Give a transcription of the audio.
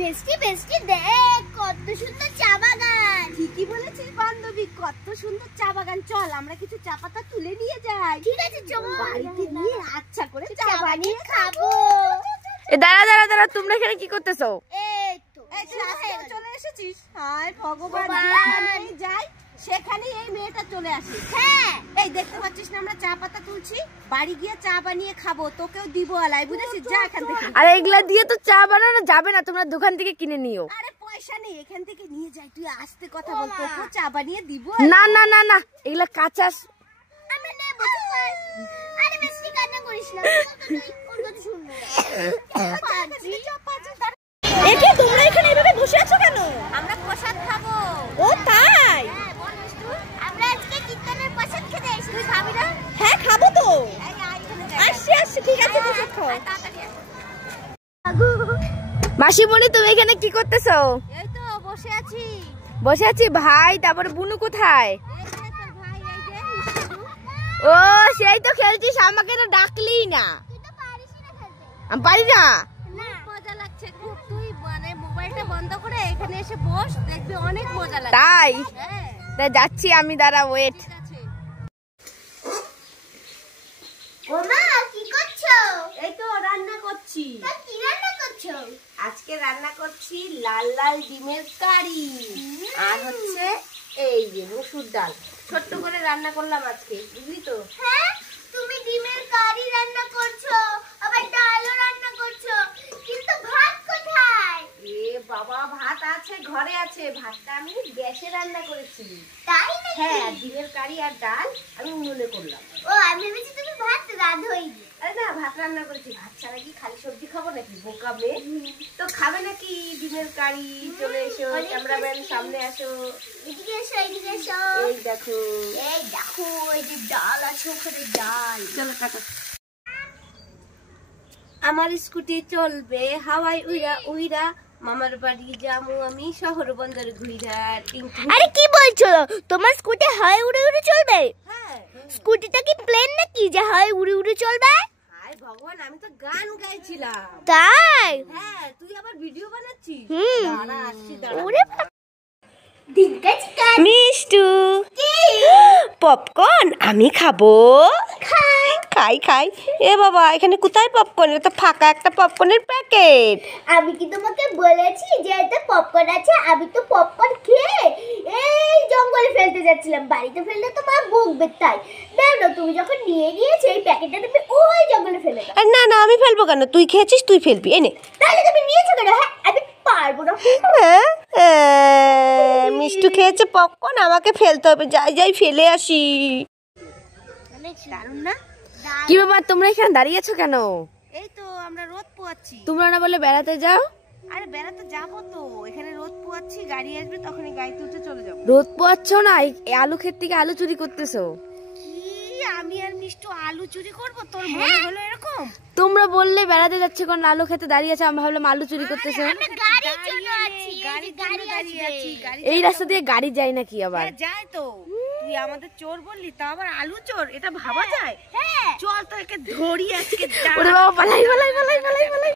বেস্টি বেস্টি দেখ কত সুন্দর চা বাগান। ঠিকই বলেছিস বান্ধবী, কত সুন্দর চা বাগান। চল আমরা কিছু চা পাতা তুলে নিয়ে যাই। ঠিক আছে চল, বাড়িতে নিয়ে আচ্ছা করে চা বানিয়ে খাবো। এ দাঁড়া তোমরা এখানে কি করতেছো? এই তো চলে এসেছিস। হায় ভগবান, যাই সেখানে এই মেয়েটা চলে আসে। হ্যাঁ এই দেখতে পাচ্ছিস না আমরা চা পাতা তুলছি, বাড়ি গিয়ে চা বানিয়ে খাবো, তোকেও দিব আলাই, বুঝেছিস? যা এখান থেকে। আরে এগুলা দিয়ে তো চা বানানো যাবে না, তোমরা দোকান থেকে কিনে নিও। আরে পয়সা নেই, এখান থেকে নিয়ে যাই। তুই আস্তে কথা বল, তোকেও চা বানিয়ে দিব। না না না না, এগুলা কাঁচা। আমরা নেব। আরে বেশি কান্না করিস না, ওর কথা শুনবো। একে তোমরা এখানে এভাবে বসে আছো কেন? আমরা প্রসাদ খাবো। ও তাই? হ্যাঁ বল মিষ্টু, আমরা আজকে কীর্তনের প্রসাদ খেতে এসেছি। তুই খাবি না? হ্যাঁ খাবো তো। এই আয় এখানে দেখ। আসছি ঠিক আছে, প্রসাদ খাও। তাড়াতাড়ি আয়। মাসিমণি তুমি এখানে কি করতেছো? এই তো বসে আছি। বসে আছি। ভাই তারপরে বুনু কোথায়? এই যে তোর ভাই, এই যে মিষ্টু। ও সেই তো খেলছিস, আমাকে তো ডাকলি না। তুই তো পারিসই না খেলতে। আমি পারি না। না মজা লাগছে খুব। তুই মানে মোবাইলটা বন্ধ করে এখানে এসে বস, দেখবি অনেক মজা লাগবে। তাই হ্যাঁ তাই যাচ্ছি আমি, দাঁড়া ওয়েট। ঠিক আছে। ওমা কি করছো? এই তো রান্না করছি। তা কি রান্না করছো? আজকে রান্না করছি লাল লাল ডিমের কারি, আর হচ্ছে এই যে মসুর ডাল। ছোট্ট করে রান্না করলাম আজকে, বুঝলি তো? হ্যাঁ তুমি ডিমের কারি রান্না করছো, আবার ডালও রান্না করছো, কিন্তু ভাত কোথায়? এ বাবা, ভাত আছে, ঘরে আছে। ভাতটা আমি গ্যাসে রান্না করেছি। তাই নাকি? হ্যাঁ, ডিমের কারি আর ডাল আমি উনুনে করলাম। ও আমি ভেবেছি তুমি ভাত রাঁধোই। আরে না, ভাত রান্না করেছি। ভাত ছাড়া কি খালি সবজি খাবো নাকি? বোকা মেয়ে তো খাবে নাকি ডিমের কারি? চলে এসো, ক্যামেরাম্যান সামনে আসো। এদিকে এসো, এদিকে এসো। এই দেখো, এই দেখো, এই যে ডাল আছে, ওখানে ডাল। চলো কাটো। আমার স্কুটি চলবে হাওয়াই উইরা উইরা, মামার বাড়ি যামু আমি শহর বন্দর ঘুইরা। টিং টিং। আরে কি বলছো? তোমার স্কুটি হয় উড়ে উড়ে চলবে? হ্যাঁ। স্কুটিটা কি প্লেন নাকি যে হয় উড়ে উড়ে চলবে? হায় ভগবান, আমি তো গান গাইছিলাম। তাই? হ্যাঁ, তুই আবার ভিডিও বানাচ্ছিস? হুম। দাঁড়া, আসছি, দাঁড়া। ওরে দিনকা চিকেন মিষ্টু পপকর্ন আমি খাবো। খাই খাই। এ বাবা, এখানে কোথায় পপকর্ন? এটা তো ফাঁকা একটা পপকর্নের প্যাকেট। আমি কি তোমাকে বলেছি যে এতে পপকর্ন আছে? আমি তো পপকর্ন খেয়ে এই জঙ্গলে ফেলতে যাচ্ছিলাম, বাড়িতে ফেললে তো মা বকবে। তাই দেখ না, তুমি যখন নিয়ে গিয়েছো এই প্যাকেটটা তুমি ওই জঙ্গলে ফেলে দাও। না না, আমি ফেলবো কেন? তুই খেয়েছিস, তুই ফেলবি। এনে তাহলে তুমি নিয়েছো কেন? হ্যাঁ আমি পারবো না। মিষ্টু খেয়েছে পপকর্ন, আমাকে ফেলতে হবে। যাই যাই ফেলে আসি। দারুণ না? কি ব্যাপার, তোমরা এখানে দাঁড়িয়ে আছো কেন? এই তো আমরা রোদ পোয়াচ্ছি। তোমরা না বলে বেড়াতে যাও? আরে বেড়াতে যাবো তো, এখানে রোদ পোয়াচ্ছি, গাড়ি আসবে তখনই গাড়িতে উঠে চলে যাবো। রোদ পোয়াচ্ছ না, এই আলু ক্ষেত থেকে আলু চুরি করতেছো। কি আমি আর মিষ্টু আলু চুরি করবো? তোর মনে হলো এরকম? তোমরা বললে বেড়াতে যাচ্ছে, কোন আলু খেতে দাঁড়িয়ে আছে, আমি ভাবলাম আলু চুরি করতেছো। আমরা গাড়ির জন্য আছি, গাড়ি দাঁড়িয়ে আছি, গাড়ি এই রাস্তা দিয়ে গাড়ি যায় নাকি আবার? যায় তো। তুই আমাদের চোর বললি, তা আবার আলু চোর, এটা ভাবা যায়? হ্যাঁ চল তো একে ধরি আজকে। ওরে বাবা, পালাই পালাই পালাই পালাই পালাই।